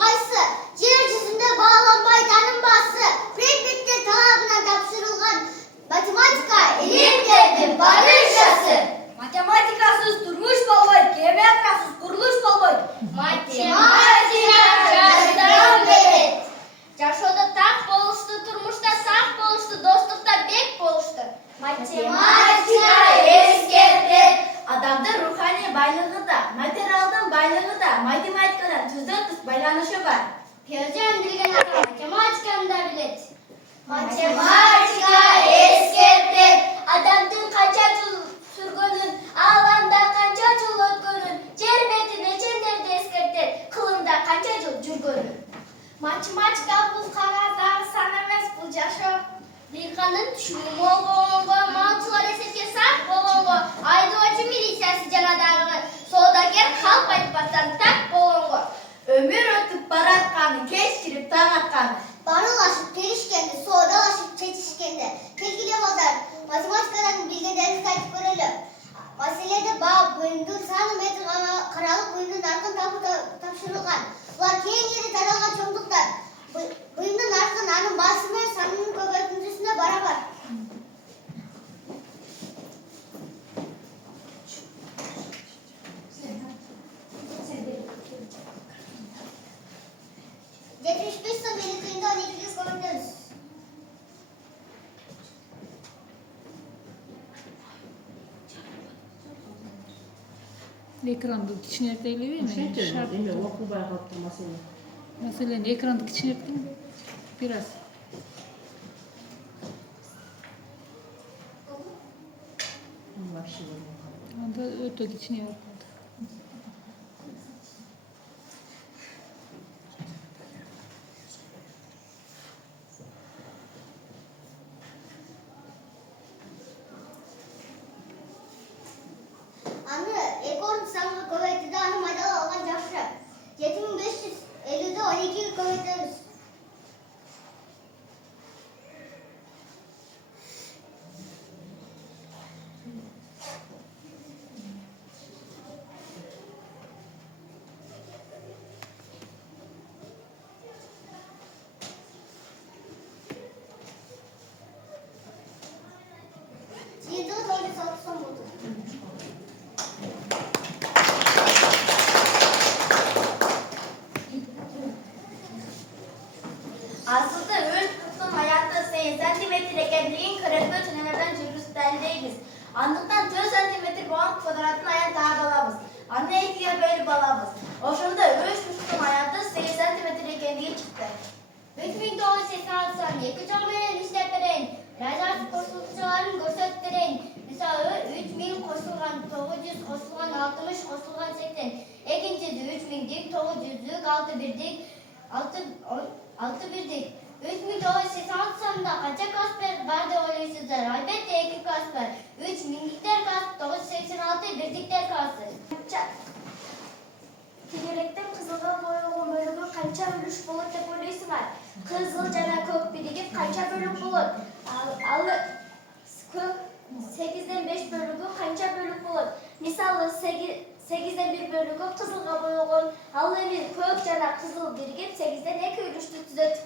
qaysı? Yer yüzünde bağlanmay tanınması. Predmetler tarafından tapşırılgan matematika ilimlerinin barışası. Matematikasız turmuş bolboy, geometriyasız kuruluş bolboy. Matematika birazdan beri. Жашоодо так болушту, турмушта сак болушту, достукта бек болушту. Matematika eskертет. Адамдын руханий байлыгы да, материалдын байлыгы да математикадан түздөн тыс байланышы бар. Gözden bilgen adam matematikаны да билет. Matematika eskертет. Адамдын канча жыл сүргөнүн, ааламда канча жыл өткөнүн, жер бети нечелерди эскертет, кылымда канча жыл жүргөнүн. Математика бул кагаздагы сан эмес, бул жашоо. Дыйкандын түшүнүгү мол болгонго, малчылар эсепке сак болгонго, айдоочу милициясы жана дагы соодагер калп айтпастан так болгонго. Өмүр өтүп баратканы, кечирип таң атканы. Barılaşıp gelişkendi, soğudalaşıp çetişkendi. Kelgili bazar, matematikadan bilgilerinizi takip görelim. Meselede bağ boyunduğu sanı metre karalık boyunduğun arkın tapşırılgan. Ular keyin yeri taralgan çoğunluklar. Boyunduğun arkın anın basımı sanının köpürtüncüsüne beraber. Ekranды кичинертелеби Эме окубай калыптыр маселе. Masalan ekranды кичинертиң бир аз. Вообще болмой. Анда өтө кичине болуп калды. Anı ekon sanı kuvvetli de anı madal algan yaşlı. 7550'de 12 kuvvetimiz. Yedi doğru satsam oldu. Aslında öz kutun hayatı 8 cm ekendiliğin kırıklığı tünelerden жүргүзүп. Andıktan 4 cm boğan kvadratın ayağını tağa balabız. Anne ikiye bölüp balabız. Oşunda öz kutun hayatı 8 cm ekendiliği çıktı. 3986 saniye. Kıçamaya işletlerin. Radar koşulcuların gösterdirin. Mesela 3000 koşulgan, 900 koşulgan, 60 koşulgan 80. İkincisi 3000 dik, 900'lük, 6 birdik, 6 birdik. 3986 sonunda kaça kasper var da oluyorsunuzlar? Elbette 2 kasper. 3 minikler kas, 986 birdikler kası. Tegerekten kızılgan boyalgın bölümü kança bölüş bulur dep ойлойсуңар? Kızıl жана көк birigip kança bölük bulur? Ал көк 8'den 5 bölügü kança bölük bulur? Misалы 8'den 1 bölügü kızılga boyalgın, ал эми көк жана кызыл birigip 8'den 2 үлүштү түзөт.